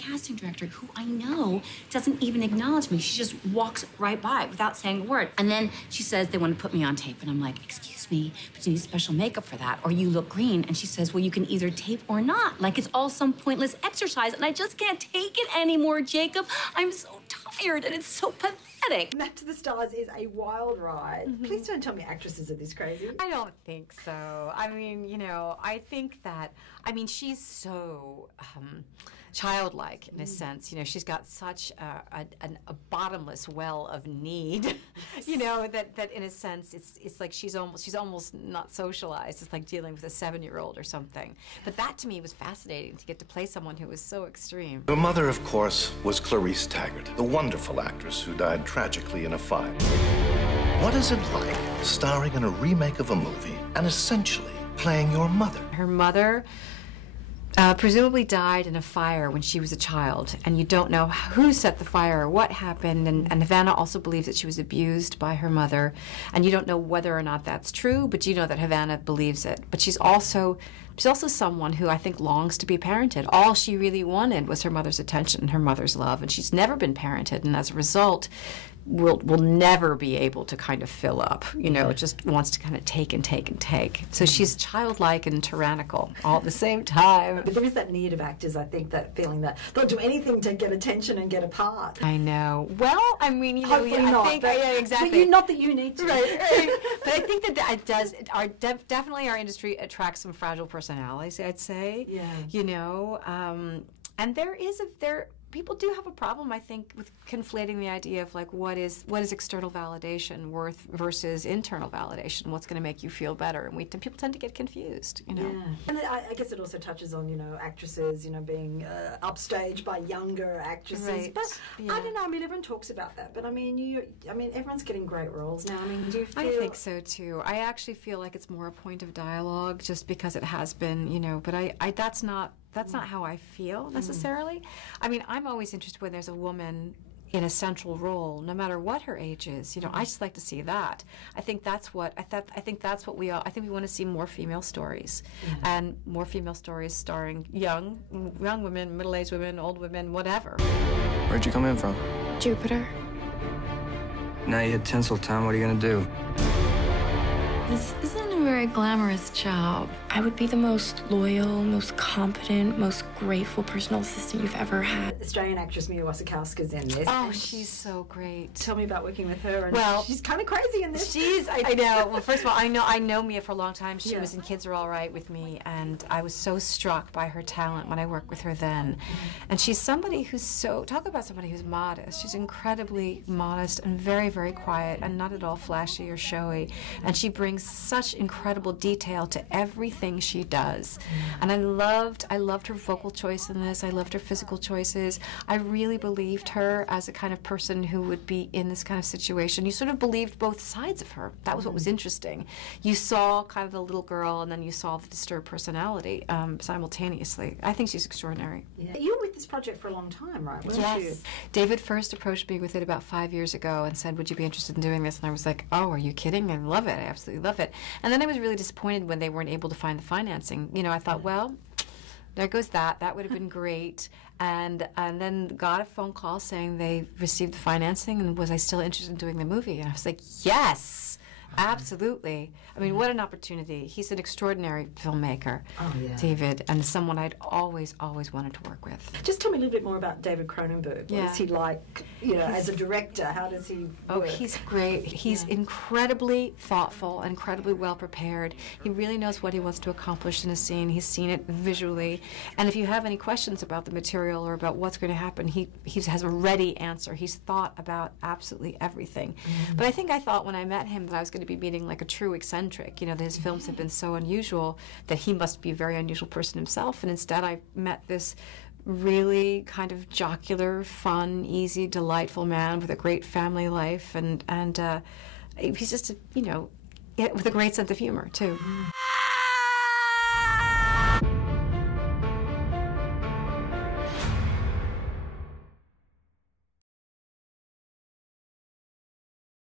casting director, who I know doesn't even acknowledge me. She just walks right by without saying a word. And then she says they want to put me on tape. And I'm like, excuse me, but you need special makeup for that, or you look green. And she says, well, you can either tape or not. Like, it's all some pointless exercise. And I just can't take it anymore, Jacob. I'm so tired, and it's so pathetic. Map to the Stars is a wild ride. Please don't tell me actresses are this crazy. I don't think so. I mean, you know, I think that, I mean, she's so childlike in a sense. You know, she's got such a bottomless well of need, you know, that in a sense it's like she's almost not socialized. It's like dealing with a 7-year-old or something. But that to me was fascinating, to get to play someone who was so extreme. Her mother, of course, was Clarice Taggart, the wonderful actress who died tragically in a fire. What is it like starring in a remake of a movie and essentially playing your mother? Her mother presumably died in a fire when she was a child, and you don't know who set the fire or what happened, and Havana also believes that she was abused by her mother, and you don't know whether or not that's true, but you know that Havana believes it. But she's also someone who I think longs to be parented. All she really wanted was her mother's attention and her mother's love, and she's never been parented, and as a result will never be able to kind of fill up, you know, just wants to kind of take and take and take. So she's childlike and tyrannical all at the same time. But there is that need of actors, I think, that feeling that they'll do anything to get attention and get a part. I know. Well, I mean, you know, Hopefully I not, think, but, yeah, exactly. But you, not that you need to. Right. But I think that it does, definitely our industry attracts some fragile personalities, I'd say. Yeah. You know, and people do have a problem, I think, with conflating the idea of like what is external validation worth versus internal validation. What's going to make you feel better? And people tend to get confused, you know. Yeah. And I guess it also touches on, you know, actresses, you know, being upstaged by younger actresses. Right. But yeah. I don't know. I mean, everyone talks about that. But I mean, everyone's getting great roles now. I mean, do you feel? I think so too. I actually feel like it's more a point of dialogue, just because it has been, you know. But that's not how I feel necessarily. I mean, I'm always interested when there's a woman in a central role, no matter what her age is. You know, I just like to see that. I think that's what we all. I think we want to see more female stories, and more female stories starring young women, middle-aged women, old women, whatever. Where'd you come in from? Jupiter. Now you hit Tinseltown. What are you gonna do? This isn't a very glamorous job. I would be the most loyal, most competent, most grateful personal assistant you've ever had. Australian actress Mia Wasikowska's in this. Oh, she's so great. Tell me about working with her. And well, she's kind of crazy in this. I know. Well, first of all, I know Mia for a long time. She was in Kids Are All Right with me, and I was so struck by her talent when I worked with her then. And she's somebody who's talk about somebody who's modest. She's incredibly modest and very, very quiet and not at all flashy or showy. And she brings such incredible detail to everything she does. And I loved her vocal choice in this. I loved her physical choices. I really believed her as a kind of person who would be in this kind of situation. You sort of believed both sides of her. That was what was interesting. You saw kind of the little girl, and then you saw the disturbed personality simultaneously. I think she's extraordinary. Yeah. You were with this project for a long time, right? Yes. You? David first approached me with it about 5 years ago and said, would you be interested in doing this? And I was like, oh, are you kidding? I love it. I absolutely love it. And then I was really disappointed when they weren't able to find the financing. You know, I thought, well, there goes that. That would have been great. And then got a phone call saying they received the financing, and was I still interested in doing the movie? And I was like, yes, absolutely. I mean, what an opportunity. He's an extraordinary filmmaker, David, and someone I'd always wanted to work with. Just tell me a little bit more about David Cronenberg. What is he like, you know, as a director? How does he work? Oh, he's great. He's incredibly thoughtful, incredibly well prepared. He really knows what he wants to accomplish in a scene. He's seen it visually. And if you have any questions about the material or about what's going to happen, he has a ready answer. He's thought about absolutely everything. But I thought when I met him that I was going to be meeting like a true eccentric. You know, that his films have been so unusual that he must be a very unusual person himself. And instead I met this really kind of jocular, fun, easy, delightful man with a great family life, and he's just, you know, with a great sense of humor, too.